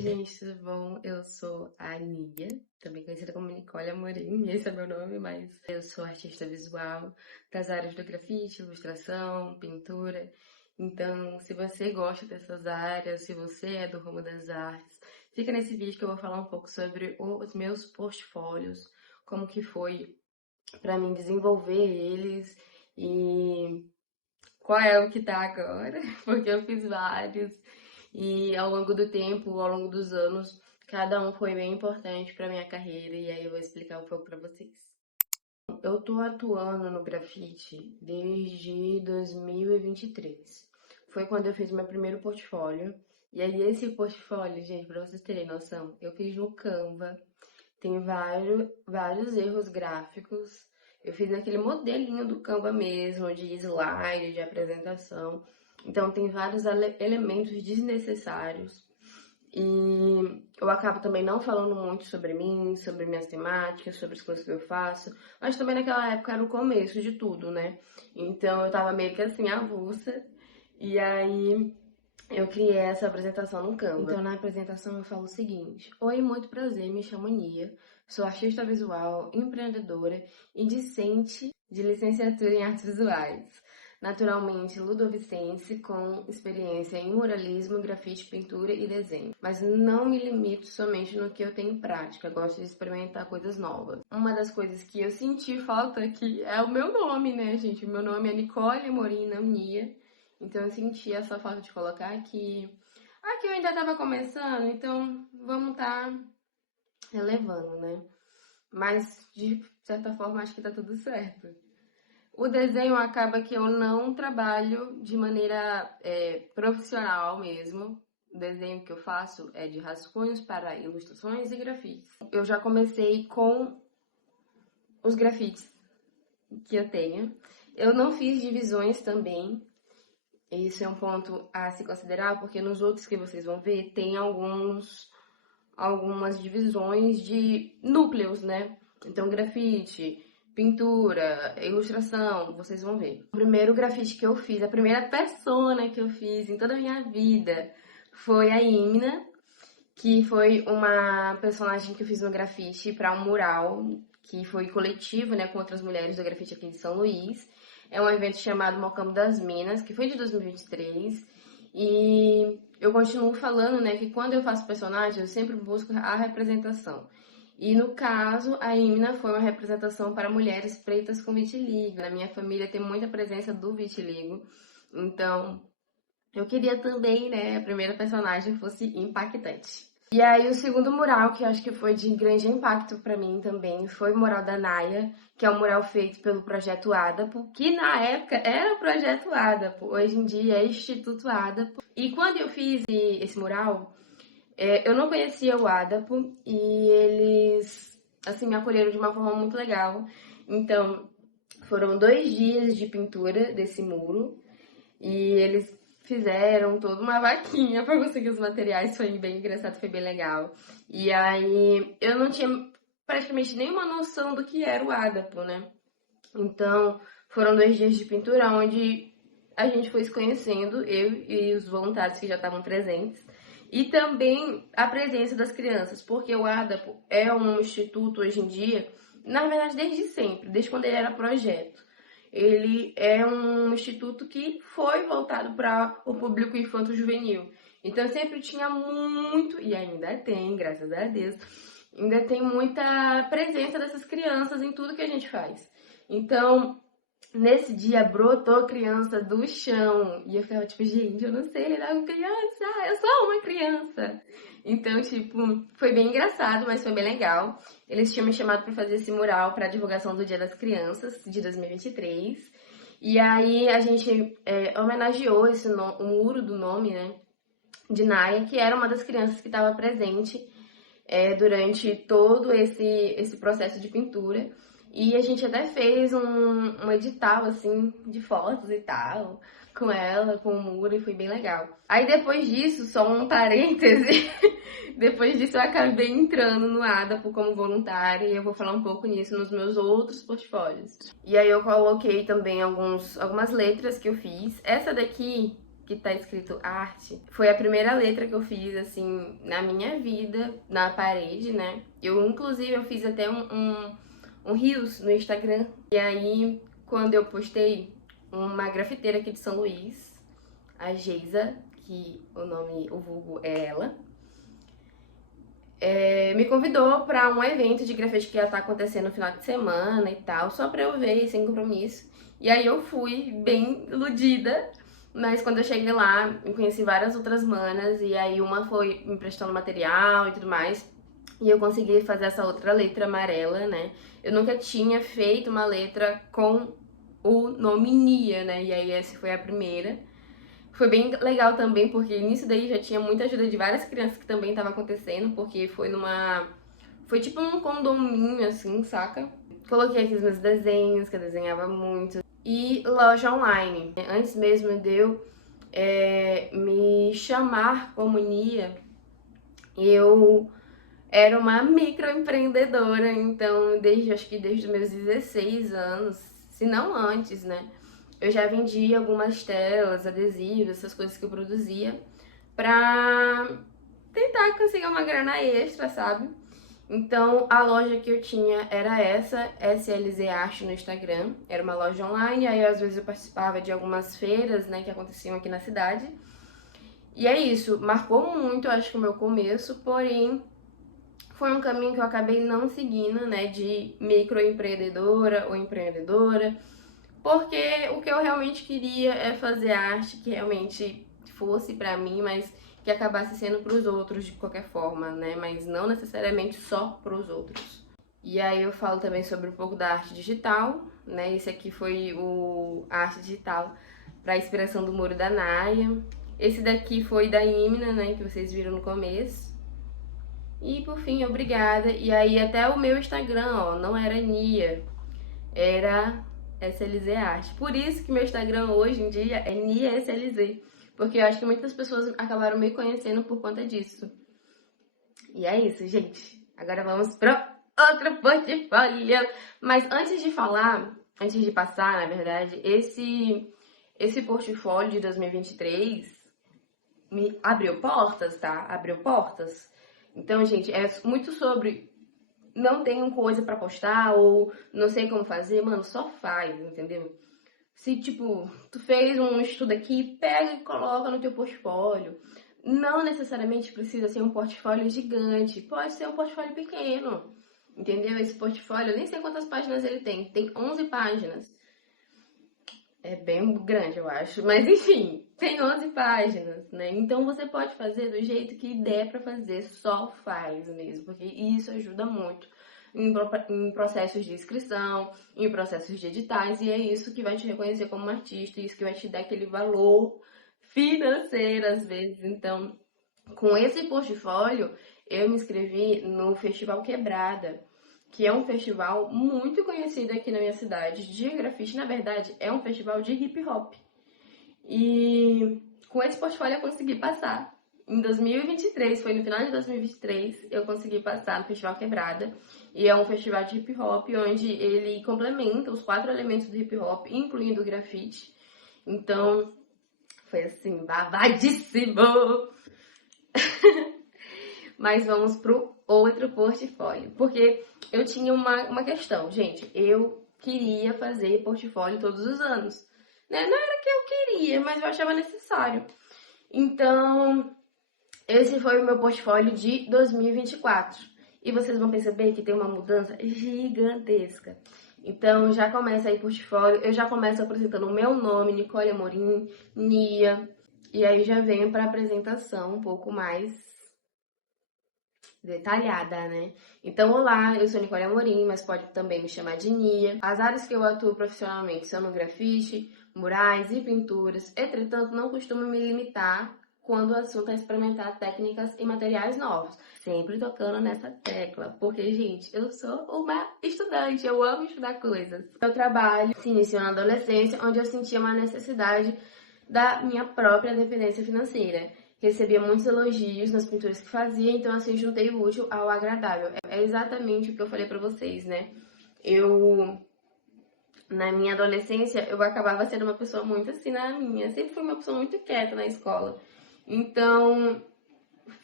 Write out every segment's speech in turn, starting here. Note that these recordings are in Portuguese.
Gente, tudo bom? Eu sou a Nia, também conhecida como Nicole Amorim, esse é meu nome, mas eu sou artista visual das áreas do grafite, ilustração, pintura. Então, se você gosta dessas áreas, se você é do ramo das artes, fica nesse vídeo que eu vou falar um pouco sobre os meus portfólios, como que foi para mim desenvolver eles e qual é o que tá agora, porque eu fiz vários. E ao longo do tempo, ao longo dos anos, cada um foi bem importante para minha carreira e aí eu vou explicar um pouco para vocês. Eu tô atuando no grafite desde 2023. Foi quando eu fiz meu primeiro portfólio. E aí esse portfólio, gente, para vocês terem noção, eu fiz no Canva. Tem vários erros gráficos. Eu fiz naquele modelinho do Canva mesmo, de slide, de apresentação. Então tem vários elementos desnecessários. E eu acabo também não falando muito sobre mim, sobre minhas temáticas, sobre as coisas que eu faço. Mas também naquela época era o começo de tudo, né? Então eu tava meio que assim, avulsa. E aí eu criei essa apresentação no Canva. Então, na apresentação eu falo o seguinte: Oi, muito prazer, me chamo Nia, sou artista visual, empreendedora e discente de licenciatura em artes visuais. Naturalmente, ludovicense, com experiência em muralismo, grafite, pintura e desenho. Mas não me limito somente no que eu tenho prática, gosto de experimentar coisas novas. Uma das coisas que eu senti falta aqui é o meu nome, né, gente? O meu nome é Nicole Amorim, não Nia. Então eu senti essa falta de colocar aqui. Aqui eu ainda tava começando, então vamos relevando, né? Mas de certa forma acho que tá tudo certo. O desenho acaba que eu não trabalho de maneira profissional mesmo. O desenho que eu faço é de rascunhos para ilustrações e grafites. Eu já comecei com os grafites que eu tenho. Eu não fiz divisões também. Isso é um ponto a se considerar, porque nos outros que vocês vão ver, tem algumas divisões de núcleos, né? Então, grafite, pintura, ilustração, vocês vão ver. O primeiro grafite que eu fiz, a primeira persona que eu fiz em toda a minha vida foi a Imna, que foi uma personagem que eu fiz no grafite para um mural, que foi coletivo, né, com outras mulheres do grafite aqui de São Luís. É um evento chamado Mocambo das Minas, que foi de 2023. E eu continuo falando, né, que quando eu faço personagem, eu sempre busco a representação. E no caso, a Imna foi uma representação para mulheres pretas com vitiligo. Na minha família tem muita presença do vitiligo. Então, eu queria também, né, a primeira personagem fosse impactante. E aí o segundo mural, que eu acho que foi de grande impacto para mim também, foi o mural da Naya, que é um mural feito pelo Projeto Adapo, que na época era o Projeto Adapo, hoje em dia é Instituto Adapo. E quando eu fiz esse mural, eu não conhecia o Adapo e eles, assim, me acolheram de uma forma muito legal. Então, foram 2 dias de pintura desse muro e eles fizeram toda uma vaquinha para conseguir os materiais, foi bem engraçado, foi bem legal. E aí eu não tinha praticamente nenhuma noção do que era o Adapo, né? Então foram 2 dias de pintura onde a gente foi se conhecendo, eu e os voluntários que já estavam presentes. E também a presença das crianças, porque o Adapo é um instituto hoje em dia, na verdade desde sempre, desde quando ele era projeto. Ele é um instituto que foi voltado para o público infanto-juvenil. Então sempre tinha muito, e ainda tem, graças a Deus, ainda tem muita presença dessas crianças em tudo que a gente faz. Então, nesse dia brotou criança do chão. E eu ficava tipo, gente, eu não sei lidar com criança, eu sou uma criança. Então, tipo, foi bem engraçado, mas foi bem legal. Eles tinham me chamado para fazer esse mural para divulgação do Dia das Crianças, de 2023. E aí a gente homenageou o muro do nome, né, de Naya, que era uma das crianças que estava presente durante todo esse processo de pintura. E a gente até fez um edital, assim, de fotos e tal, com ela, com o muro, e foi bem legal. Aí depois disso, só um parêntese, depois disso eu acabei entrando no Adapo como voluntária, e eu vou falar um pouco nisso nos meus outros portfólios. E aí eu coloquei também algumas letras que eu fiz. Essa daqui que tá escrito arte, foi a primeira letra que eu fiz, assim, na minha vida, na parede, né? Inclusive, eu fiz até um Reels no Instagram. E aí, quando eu postei, uma grafiteira aqui de São Luís, a Geisa, que o vulgo é ela, me convidou pra um evento de grafite que ia estar acontecendo no final de semana e tal, só pra eu ver, sem compromisso. E aí eu fui bem iludida, mas quando eu cheguei lá, eu conheci várias outras manas, e aí uma foi me emprestando material e tudo mais, e eu consegui fazer essa outra letra amarela, né? Eu nunca tinha feito uma letra com o nome Nia, né? E aí essa foi a primeira. Foi bem legal também, porque nisso daí já tinha muita ajuda de várias crianças que também estava acontecendo, porque foi tipo um condomínio, assim, saca? Coloquei aqui os meus desenhos, que eu desenhava muito. E loja online. Antes mesmo de eu me chamar como Nia, eu era uma microempreendedora, então acho que desde os meus 16 anos, se não antes, né? Eu já vendia algumas telas, adesivos, essas coisas que eu produzia pra tentar conseguir uma grana extra, sabe? Então, a loja que eu tinha era essa, SLZ Arte no Instagram. Era uma loja online, aí às vezes eu participava de algumas feiras, né, que aconteciam aqui na cidade. E é isso, marcou muito, acho que o meu começo, porém foi um caminho que eu acabei não seguindo, né, de microempreendedora ou empreendedora, porque o que eu realmente queria é fazer arte que realmente fosse pra mim, mas que acabasse sendo pros outros de qualquer forma, né, mas não necessariamente só pros outros. E aí eu falo também sobre um pouco da arte digital, né, esse aqui foi a arte digital pra inspiração do Muro da Naya. Esse daqui foi da Imna, né, que vocês viram no começo. E por fim, obrigada. E aí até o meu Instagram, ó, não era Nia, era SLZ Arte. Por isso que meu Instagram hoje em dia é Nia SLZ, porque eu acho que muitas pessoas acabaram me conhecendo por conta disso. E é isso, gente. Agora vamos pro outro portfólio. Mas antes de falar, antes de passar, na verdade, esse portfólio de 2023 me abriu portas, tá? Abriu portas. Então, gente, é muito sobre não tenho coisa pra postar ou não sei como fazer, mano, só faz, entendeu? Se, tipo, tu fez um estudo aqui, pega e coloca no teu portfólio. Não necessariamente precisa ser um portfólio gigante, pode ser um portfólio pequeno, entendeu? Esse portfólio, eu nem sei quantas páginas ele tem 11 páginas. É bem grande, eu acho. Mas enfim, tem 11 páginas, né? Então você pode fazer do jeito que der pra fazer, só faz mesmo, porque isso ajuda muito em processos de inscrição, em processos de editais, e é isso que vai te reconhecer como um artista, isso que vai te dar aquele valor financeiro às vezes. Então, com esse portfólio, eu me inscrevi no Festival Quebrada, que é um festival muito conhecido aqui na minha cidade de grafite. Na verdade, é um festival de hip hop. E com esse portfólio eu consegui passar. Em 2023, foi no final de 2023, eu consegui passar no Festival Quebrada. E é um festival de hip hop onde ele complementa os 4 elementos do hip hop, incluindo o grafite. Então, foi assim, babadíssimo! Mas vamos pro outro portfólio. Porque eu tinha uma questão, gente. Eu queria fazer portfólio todos os anos. Né? Não era que eu queria, mas eu achava necessário. Então, esse foi o meu portfólio de 2024. E vocês vão perceber que tem uma mudança gigantesca. Então, já começa aí portfólio. Eu já começo apresentando o meu nome, Nicole Amorim, Nia. E aí já venho para apresentação um pouco mais detalhada, né? Então, olá, eu sou Nicole Amorim, mas pode também me chamar de Nia. As áreas que eu atuo profissionalmente são no grafite, murais e pinturas. Entretanto, não costumo me limitar quando o assunto é experimentar técnicas e materiais novos. Sempre tocando nessa tecla, porque, gente, eu sou uma estudante, eu amo estudar coisas. Meu trabalho se iniciou na adolescência, onde eu sentia uma necessidade da minha própria dependência financeira. Recebia muitos elogios nas pinturas que fazia, então assim juntei o útil ao agradável. É exatamente o que eu falei pra vocês, né? Eu Na minha adolescência, eu acabava sendo uma pessoa muito assim na minha. Sempre fui uma pessoa muito quieta na escola. Então,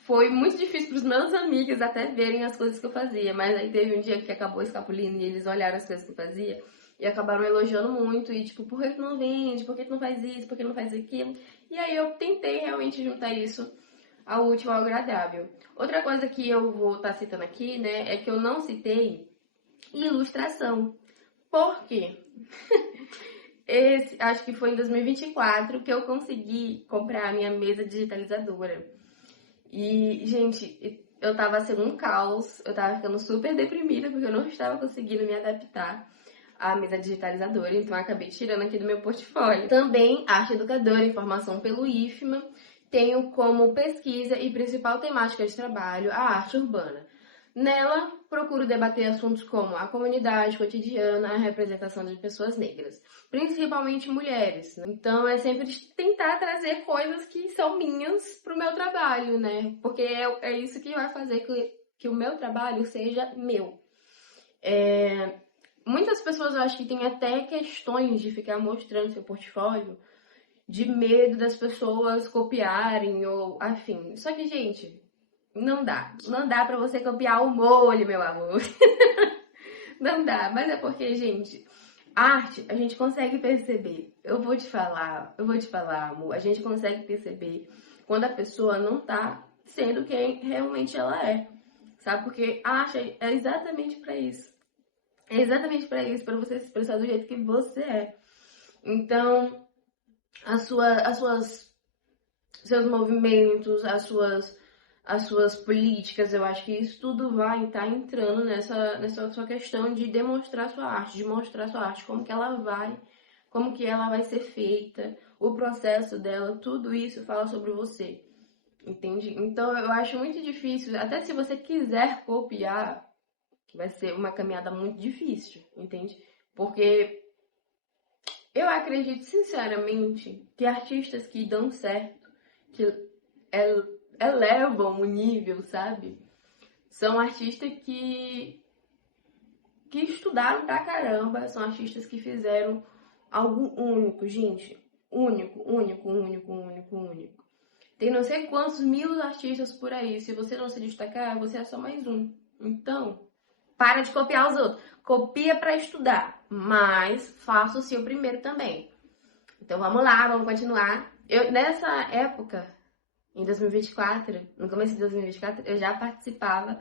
foi muito difícil para os meus amigos até verem as coisas que eu fazia. Mas aí teve um dia que acabou escapulindo e eles olharam as coisas que eu fazia e acabaram elogiando muito. E tipo, por que tu não vende? Por que tu não faz isso? Por que tu não faz aquilo? E aí eu tentei realmente juntar isso ao útil ao agradável. Outra coisa que eu vou estar citando aqui, né, é que eu não citei ilustração. Por quê? Acho que foi em 2024 que eu consegui comprar a minha mesa digitalizadora. E, gente, eu tava sendo um caos, eu tava ficando super deprimida porque eu não estava conseguindo me adaptar à mesa digitalizadora, então eu acabei tirando aqui do meu portfólio. Também arte educadora, formação pelo IFMA, tenho como pesquisa e principal temática de trabalho a arte urbana. Nela, procuro debater assuntos como a comunidade cotidiana, a representação de pessoas negras, principalmente mulheres. Então, é sempre tentar trazer coisas que são minhas para o meu trabalho, né? Porque é isso que vai fazer que o meu trabalho seja meu. Muitas pessoas eu acho que têm até questões de ficar mostrando seu portfólio, de medo das pessoas copiarem ou afim. Só que, gente, não dá. Não dá pra você copiar o molho, meu amor. Não dá. Mas é porque, gente, arte a gente consegue perceber. Eu vou te falar, amor. A gente consegue perceber quando a pessoa não tá sendo quem realmente ela é. Sabe? Porque a arte é exatamente pra isso. É exatamente pra isso, pra você se expressar do jeito que você é. Então, seus movimentos, as suas políticas, eu acho que isso tudo vai estar entrando nessa sua questão de demonstrar sua arte, de mostrar sua arte, como que ela vai ser feita, o processo dela, tudo isso fala sobre você, entende? Então eu acho muito difícil, até se você quiser copiar, vai ser uma caminhada muito difícil, entende? Porque eu acredito sinceramente que artistas que dão certo, que elevam o nível, sabe? São artistas que estudaram pra caramba, são artistas que fizeram algo único, gente. Único, único, único, único, único. Tem não sei quantos mil artistas por aí. Se você não se destacar, você é só mais um. Então, para de copiar os outros. Copia pra estudar, mas faça o seu primeiro também. Então vamos lá, vamos continuar. Nessa época, em 2024, no começo de 2024, eu já participava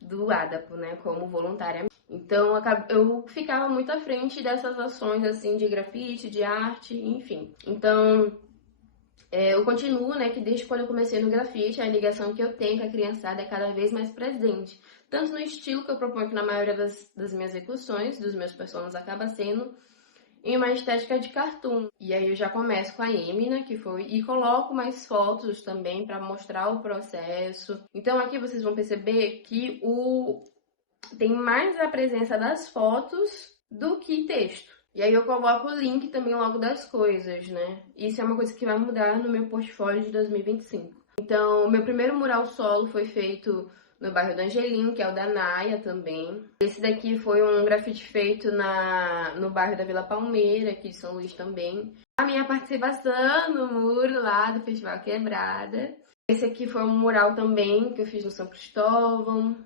do ADAPO, né, como voluntária. Então eu ficava muito à frente dessas ações, assim, de grafite, de arte, enfim. Então, eu continuo, né, que desde quando eu comecei no grafite, a ligação que eu tenho com a criançada é cada vez mais presente. Tanto no estilo que eu proponho que na maioria das minhas execuções, dos meus personagens, acaba sendo em uma estética de cartoon. E aí eu já começo com a Emina, que foi, e coloco mais fotos também para mostrar o processo. Então aqui vocês vão perceber que tem mais a presença das fotos do que texto. E aí eu coloco o link também logo das coisas, né? Isso é uma coisa que vai mudar no meu portfólio de 2025. Então, meu primeiro mural solo foi feito no bairro do Angelim, que é o da Naya também. Esse daqui foi um grafite feito no bairro da Vila Palmeira, aqui de São Luís também. A minha participação no muro lá do Festival Quebrada. Esse aqui foi um mural também que eu fiz no São Cristóvão.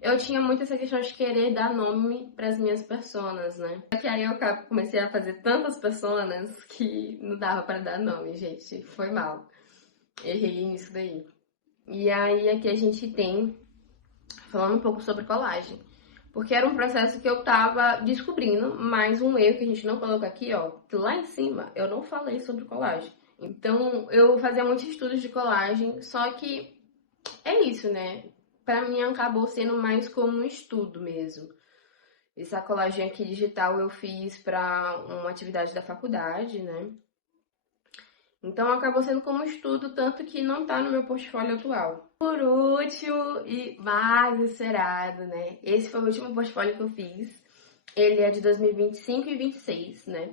Eu tinha muito essa questão de querer dar nome para as minhas personas, né? Só que aí eu comecei a fazer tantas personas que não dava para dar nome, gente. Foi mal. Errei nisso daí. E aí aqui a gente tem, falando um pouco sobre colagem. Porque era um processo que eu tava descobrindo, mas um erro que a gente não colocou aqui, ó, que lá em cima eu não falei sobre colagem. Então eu fazia muitos estudos de colagem, só que é isso, né? Pra mim acabou sendo mais como um estudo mesmo. Essa colagem aqui digital eu fiz pra uma atividade da faculdade, né? Então acabou sendo como um estudo, tanto que não tá no meu portfólio atual. Por último e mais esperado, né? Esse foi o último portfólio que eu fiz. Ele é de 2025 e 26, né?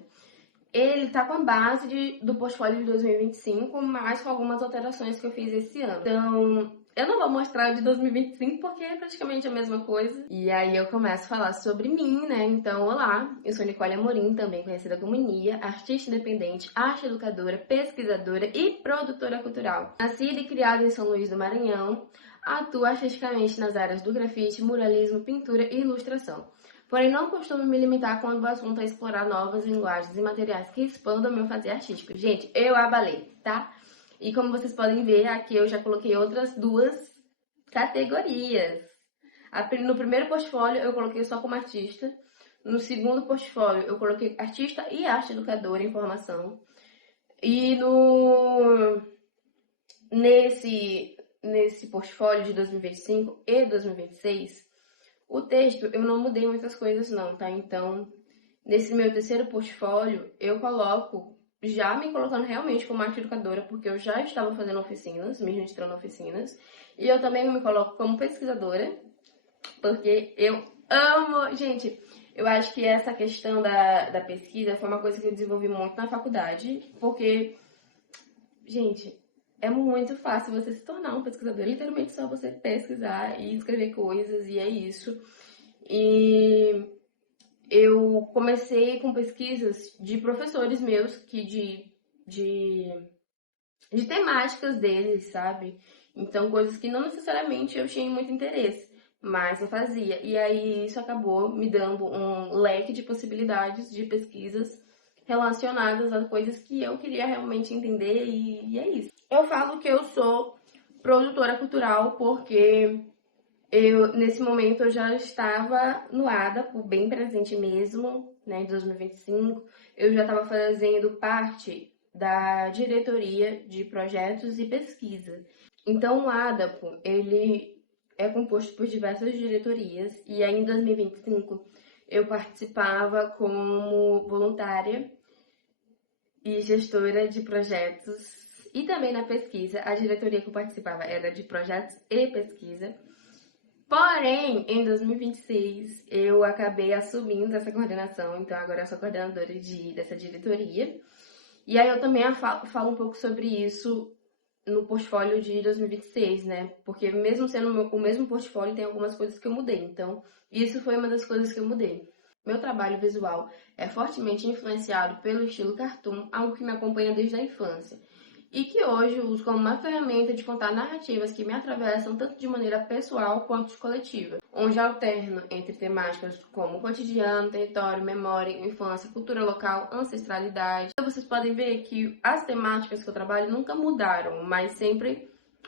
Ele tá com a base do portfólio de 2025, mas com algumas alterações que eu fiz esse ano. Então, Eu não vou mostrar o de 2025 porque é praticamente a mesma coisa. E aí eu começo a falar sobre mim, né? Então, olá, eu sou Nicole Amorim, também conhecida como Nia, artista independente, arte educadora, pesquisadora e produtora cultural. Nascida e criada em São Luís do Maranhão, atuo artisticamente nas áreas do grafite, muralismo, pintura e ilustração. Porém, não costumo me limitar quando o assunto é explorar novas linguagens e materiais que expandam meu fazer artístico. Gente, eu abalei, tá? E como vocês podem ver, aqui eu já coloquei outras duas categorias. No primeiro portfólio eu coloquei só como artista. No segundo portfólio eu coloquei artista e arte educadora em formação. E nesse portfólio de 2025 e 2026, o texto eu não mudei muitas coisas não, tá? Então, nesse meu terceiro portfólio, eu coloco, já me colocando realmente como arte educadora, porque eu já estava fazendo oficinas, me registrando oficinas, e eu também me coloco como pesquisadora, porque eu amo... Gente, eu acho que essa questão da pesquisa foi uma coisa que eu desenvolvi muito na faculdade, porque, gente, é muito fácil você se tornar um pesquisador, literalmente só você pesquisar e escrever coisas, e é isso. E eu comecei com pesquisas de professores meus, que de temáticas deles, sabe? Então, coisas que não necessariamente eu tinha muito interesse, mas eu fazia. E aí isso acabou me dando um leque de possibilidades de pesquisas relacionadas a coisas que eu queria realmente entender, e é isso. Eu falo que eu sou produtora cultural porque nesse momento, eu já estava no ADAPO, bem presente mesmo, né, em 2025. Eu já estava fazendo parte da diretoria de projetos e pesquisa. Então, o ADAPO, ele é composto por diversas diretorias, e aí em 2025 eu participava como voluntária e gestora de projetos, e também na pesquisa. A diretoria que eu participava era de projetos e pesquisa. Porém, em 2026, eu acabei assumindo essa coordenação, então agora eu sou coordenadora dessa diretoria. E aí eu também falo um pouco sobre isso no portfólio de 2026, né? Porque mesmo sendo o mesmo portfólio, tem algumas coisas que eu mudei. Então, isso foi uma das coisas que eu mudei. Meu trabalho visual é fortemente influenciado pelo estilo cartoon, algo que me acompanha desde a infância, e que hoje eu uso como uma ferramenta de contar narrativas que me atravessam tanto de maneira pessoal quanto coletiva, onde alterno entre temáticas como cotidiano, território, memória, infância, cultura local, ancestralidade. Então vocês podem ver que as temáticas que eu trabalho nunca mudaram, mas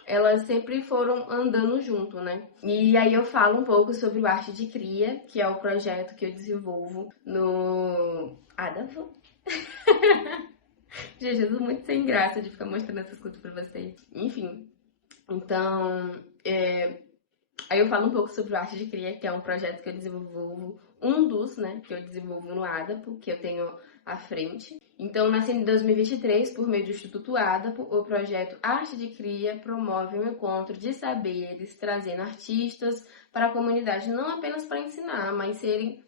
elas sempre foram andando junto, né? E aí eu falo um pouco sobre o Arte de Cria, que é o projeto que eu desenvolvo no ADAVO. Gente, eu tô muito sem graça de ficar mostrando essas coisas pra vocês. Enfim, então, aí eu falo um pouco sobre o Arte de Cria, que é um projeto que eu desenvolvo, um dos, né, que eu desenvolvo no ADAPO, que eu tenho à frente. Então, nascendo em 2023, por meio do Instituto ADAPO, o projeto Arte de Cria promove um encontro de saberes, trazendo artistas para a comunidade, não apenas para ensinar, mas serem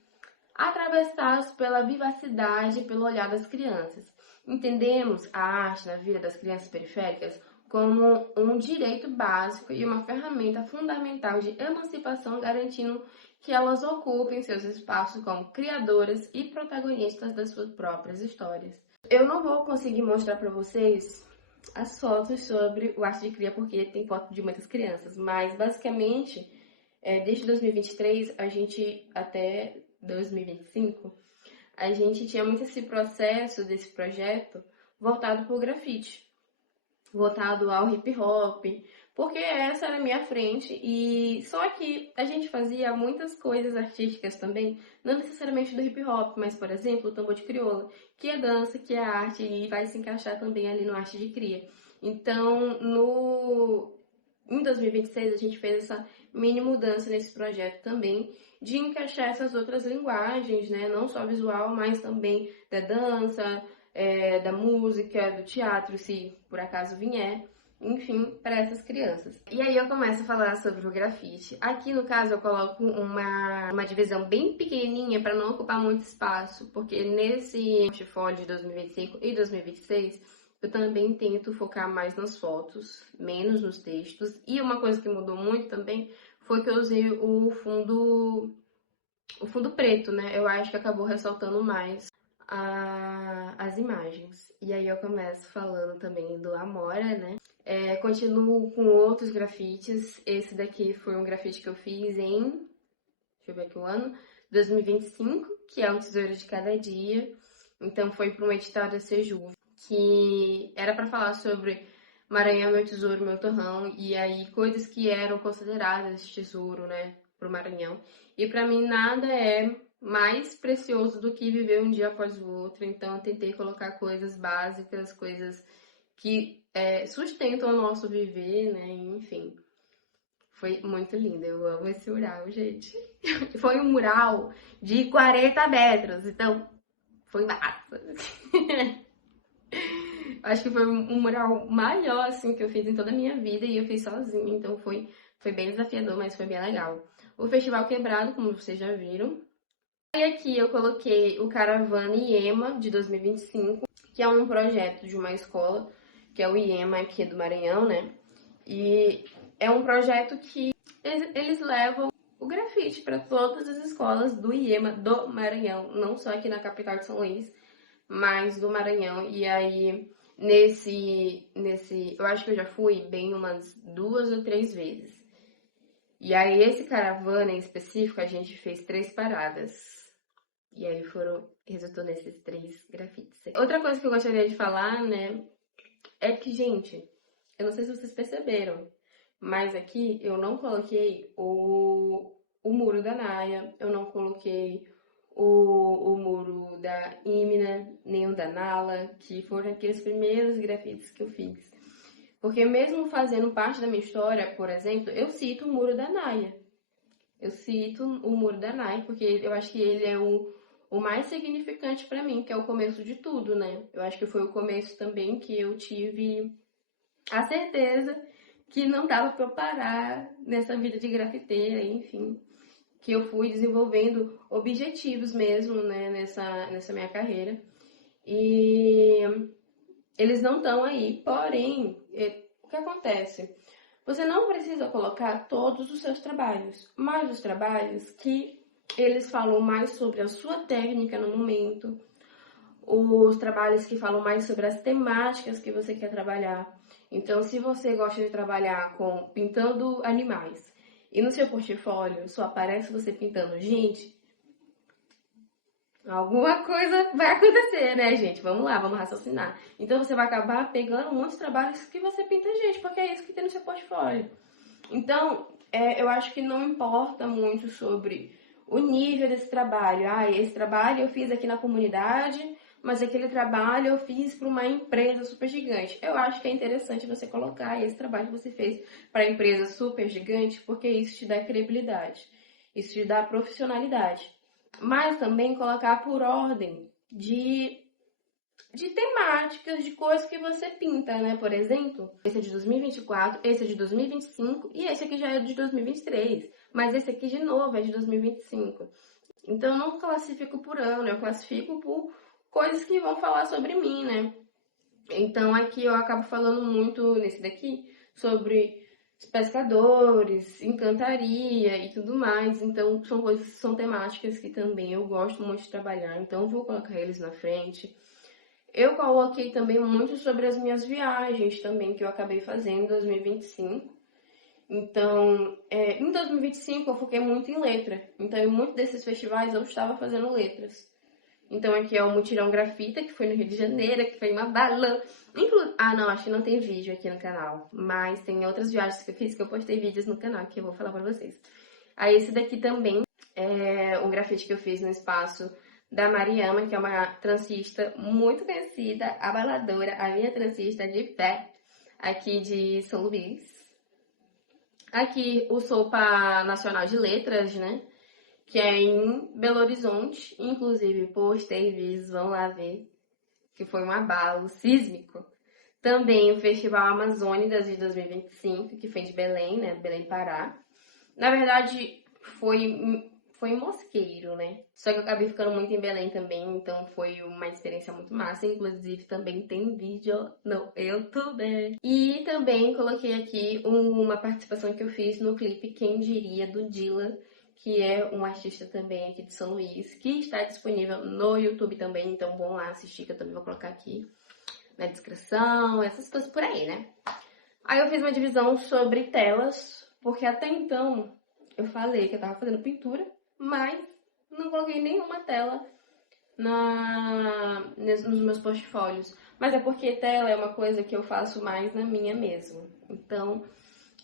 atravessados pela vivacidade e pelo olhar das crianças. Entendemos a arte na vida das crianças periféricas como um direito básico e uma ferramenta fundamental de emancipação, garantindo que elas ocupem seus espaços como criadoras e protagonistas das suas próprias histórias. Eu não vou conseguir mostrar para vocês as fotos sobre o Arte de Cria, porque tem foto de muitas crianças, mas basicamente, desde 2023, a gente até 2025, a gente tinha muito esse processo desse projeto voltado para o grafite, voltado ao hip hop, porque essa era a minha frente, e só que a gente fazia muitas coisas artísticas também, não necessariamente do hip hop, mas, por exemplo, o tambor de crioula, que é dança, que é arte, e vai se encaixar também ali no Arte de Cria. Então, em 2026, a gente fez essa mini mudança nesse projeto também, de encaixar essas outras linguagens, né? Não só visual, mas também da dança, da música, do teatro, se por acaso vier, enfim, para essas crianças. E aí eu começo a falar sobre o grafite. Aqui, no caso, eu coloco uma divisão bem pequenininha para não ocupar muito espaço, porque nesse portfólio de 2025 e 2026, eu também tento focar mais nas fotos, menos nos textos. E uma coisa que mudou muito também foi que eu usei o fundo preto, né? Eu acho que acabou ressaltando mais as imagens. E aí eu começo falando também do Amora, né? Continuo com outros grafites. Esse daqui foi um grafite que eu fiz em, deixa eu ver aqui o ano, 2025, que é um tesouro de cada dia. Então foi para uma edital da Seju, que era para falar sobre Maranhão, meu tesouro, meu torrão, e aí coisas que eram consideradas tesouro, né, pro Maranhão. E para mim nada é mais precioso do que viver um dia após o outro, então eu tentei colocar coisas básicas, coisas que sustentam o nosso viver, né, enfim. Foi muito lindo, eu amo esse mural, gente. Foi um mural de 40 metros, então foi massa. Acho que foi um mural maior, assim, que eu fiz em toda a minha vida e eu fiz sozinha, então foi bem desafiador, mas foi bem legal. O Festival Quebrado, como vocês já viram. E aqui eu coloquei o Caravana IEMA de 2025, que é um projeto de uma escola, que é o IEMA aqui do Maranhão, né? E é um projeto que eles levam o grafite para todas as escolas do IEMA do Maranhão, não só aqui na capital de São Luís, mas do Maranhão. E aí, eu acho que eu já fui bem umas 2 ou 3 vezes. E aí, esse caravana em específico, a gente fez 3 paradas. E aí resultou nesses 3 grafites. Outra coisa que eu gostaria de falar, né, é que, gente, eu não sei se vocês perceberam, mas aqui eu não coloquei o muro da Naya, eu não coloquei o muro da Imina, nem o da Nala, que foram aqueles primeiros grafites que eu fiz. Porque mesmo fazendo parte da minha história, por exemplo, eu cito o muro da Naya. Eu cito o muro da Naya, porque eu acho que ele é o mais significante para mim, que é o começo de tudo, né? Eu acho que foi o começo também que eu tive a certeza que não dava para eu parar nessa vida de grafiteira, enfim, que eu fui desenvolvendo objetivos mesmo, né, nessa minha carreira. E eles não estão aí, porém, o que acontece? Você não precisa colocar todos os seus trabalhos, mas os trabalhos que eles falam mais sobre a sua técnica no momento, os trabalhos que falam mais sobre as temáticas que você quer trabalhar. Então, se você gosta de trabalhar com pintando animais e no seu portfólio só aparece você pintando gente, alguma coisa vai acontecer, né, gente? Vamos lá, vamos raciocinar. Então, você vai acabar pegando muitos trabalhos que você pinta gente, porque é isso que tem no seu portfólio. Então, eu acho que não importa muito sobre o nível desse trabalho. Ah, esse trabalho eu fiz aqui na comunidade, mas aquele trabalho eu fiz para uma empresa super gigante. Eu acho que é interessante você colocar esse trabalho que você fez para a empresa super gigante, porque isso te dá credibilidade, isso te dá profissionalidade. Mas também colocar por ordem de temáticas, de coisas que você pinta, né? Por exemplo, esse é de 2024, esse é de 2025 e esse aqui já é de 2023. Mas esse aqui, de novo, é de 2025. Então, eu não classifico por ano, eu classifico por coisas que vão falar sobre mim, né? Então, aqui eu acabo falando muito, nesse daqui, sobre os pescadores, encantaria e tudo mais. Então, são coisas, são temáticas que também eu gosto muito de trabalhar. Então, eu vou colocar eles na frente. Eu coloquei também muito sobre as minhas viagens também, que eu acabei fazendo em 2025. Então, em 2025 eu foquei muito em letra. Então, em muitos desses festivais eu estava fazendo letras. Então, aqui é o Mutirão Grafita, que foi no Rio de Janeiro, que foi uma balão. Ah, não, acho que não tem vídeo aqui no canal. Mas tem outras viagens que eu fiz que eu postei vídeos no canal, que eu vou falar pra vocês. Aí, esse daqui também é um grafite que eu fiz no espaço da Mariama, que é uma transista muito conhecida, abaladora, a minha transista de pé, aqui de São Luís. Aqui o Sopa Nacional de Letras, né? Que é em Belo Horizonte. Inclusive, postei vídeos, vão lá ver, que foi um abalo sísmico. Também o Festival Amazônidas de 2025, que foi de Belém, né? Belém, Pará. Na verdade, foi em Mosqueiro, né? Só que eu acabei ficando muito em Belém também, então foi uma experiência muito massa. Inclusive, também tem vídeo no YouTube. E também coloquei aqui uma participação que eu fiz no clipe Quem Diria, do Dilla, que é um artista também aqui de São Luís, que está disponível no YouTube também, então vão lá assistir, que eu também vou colocar aqui na descrição, essas coisas por aí, né? Aí eu fiz uma divisão sobre telas, porque até então eu falei que eu tava fazendo pintura, mas não coloquei nenhuma tela nos meus portfólios. Mas é porque tela é uma coisa que eu faço mais na minha mesmo. Então,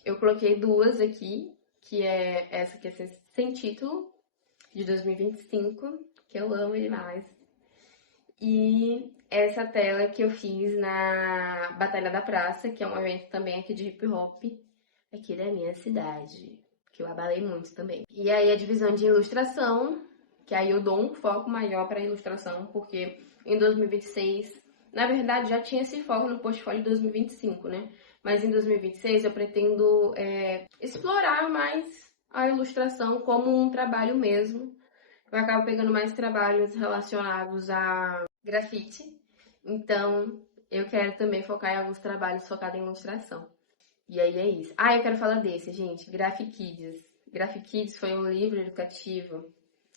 eu coloquei duas aqui, que é essa que é sem título, de 2025, que eu amo demais. E essa tela que eu fiz na Batalha da Praça, que é um evento também aqui de hip hop, aqui da minha cidade, que eu abalei muito também. E aí a divisão de ilustração, que aí eu dou um foco maior para ilustração, porque em 2026, na verdade já tinha esse foco no portfólio de 2025, né? Mas em 2026 eu pretendo explorar mais a ilustração como um trabalho mesmo. Eu acabo pegando mais trabalhos relacionados a grafite, então eu quero também focar em alguns trabalhos focados em ilustração. E aí é isso. Ah, eu quero falar desse, gente, Graphic Kids. Graphic Kids foi um livro educativo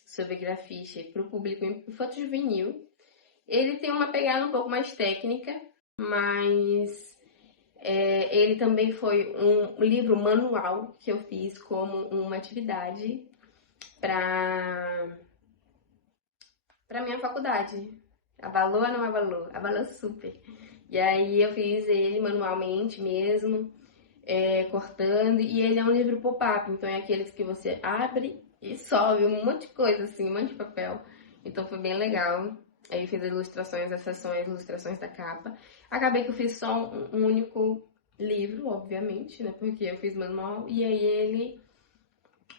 sobre grafite para o público infanto juvenil. Ele tem uma pegada um pouco mais técnica, mas ele também foi um livro manual que eu fiz como uma atividade para minha faculdade. Abalou ou não abalou? Abalou super. E aí eu fiz ele manualmente mesmo, cortando, e ele é um livro pop-up, então é aqueles que você abre e sobe um monte de coisa assim, um monte de papel. Então foi bem legal. Aí eu fiz as ilustrações, as seções, ilustrações da capa. Acabei que eu fiz só um único livro, obviamente, né? Porque eu fiz manual, e aí ele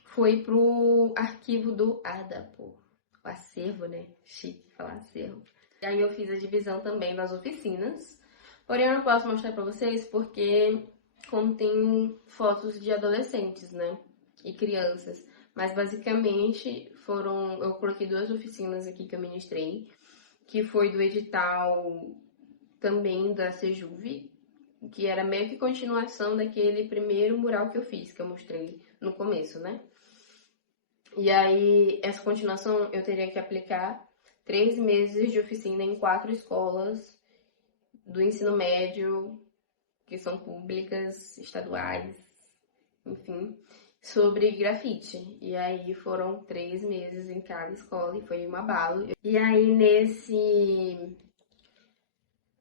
foi pro arquivo do ADAPO. O acervo, né? Chique falar acervo. E aí eu fiz a divisão também das oficinas. Porém, eu não posso mostrar pra vocês porque contém fotos de adolescentes, né? E crianças. Mas basicamente eu coloquei duas oficinas aqui que eu ministrei, que foi do edital também da Sejuve, que era meio que continuação daquele primeiro mural que eu fiz, que eu mostrei no começo, né? E aí, essa continuação, eu teria que aplicar 3 meses de oficina em 4 escolas do ensino médio, que são públicas, estaduais, enfim, sobre grafite. E aí foram 3 meses em cada escola e foi um abalo. E aí,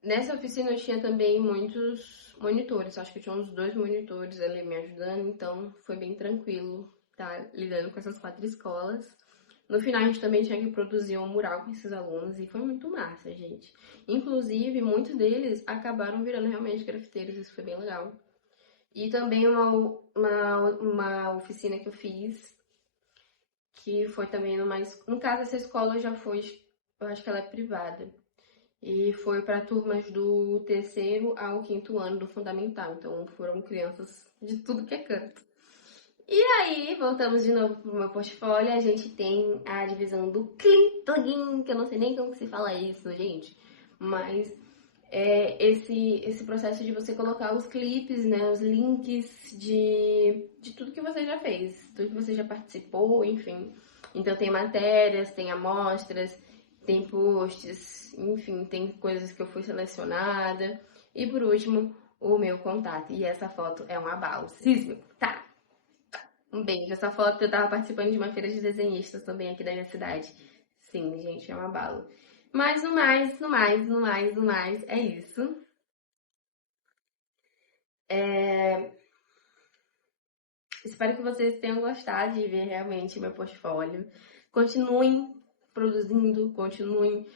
nessa oficina eu tinha também muitos monitores, acho que tinha uns 2 monitores ali me ajudando, então foi bem tranquilo tá lidando com essas 4 escolas. No final, a gente também tinha que produzir um mural com esses alunos e foi muito massa, gente. Inclusive, muitos deles acabaram virando realmente grafiteiros, isso foi bem legal. E também uma oficina que eu fiz, que foi também no caso, essa escola já foi, eu acho que ela é privada. E foi para turmas do terceiro ao quinto ano do fundamental. Então, foram crianças de tudo que é canto. E aí, voltamos de novo pro meu portfólio, a gente tem a divisão do clipping, que eu não sei nem como se fala isso, gente, mas esse processo de você colocar os clipes, né, os links de tudo que você já fez, tudo que você já participou, enfim. Então tem matérias, tem amostras, tem posts, enfim, tem coisas que eu fui selecionada. E por último, o meu contato. E essa foto é um abalo sísmico, tá? Um beijo. Essa foto eu tava participando de uma feira de desenhistas também aqui da minha cidade. Sim, gente, é um abalo. Mas no mais, é isso. Espero que vocês tenham gostado de ver realmente meu portfólio. Continuem produzindo, continuem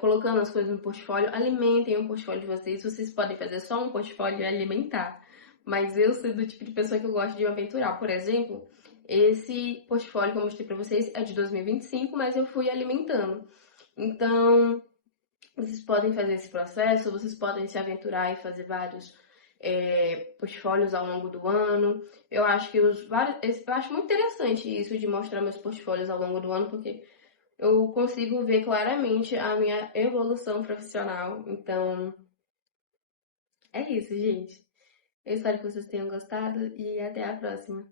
colocando as coisas no portfólio, alimentem o portfólio de vocês. Vocês podem fazer só um portfólio e alimentar. Mas eu sou do tipo de pessoa que eu gosto de me aventurar. Por exemplo, esse portfólio que eu mostrei pra vocês é de 2025, mas eu fui alimentando. Então, vocês podem fazer esse processo, vocês podem se aventurar e fazer vários portfólios ao longo do ano. Eu acho que eu acho muito interessante isso de mostrar meus portfólios ao longo do ano, porque eu consigo ver claramente a minha evolução profissional. Então, é isso, gente. Eu espero que vocês tenham gostado e até a próxima.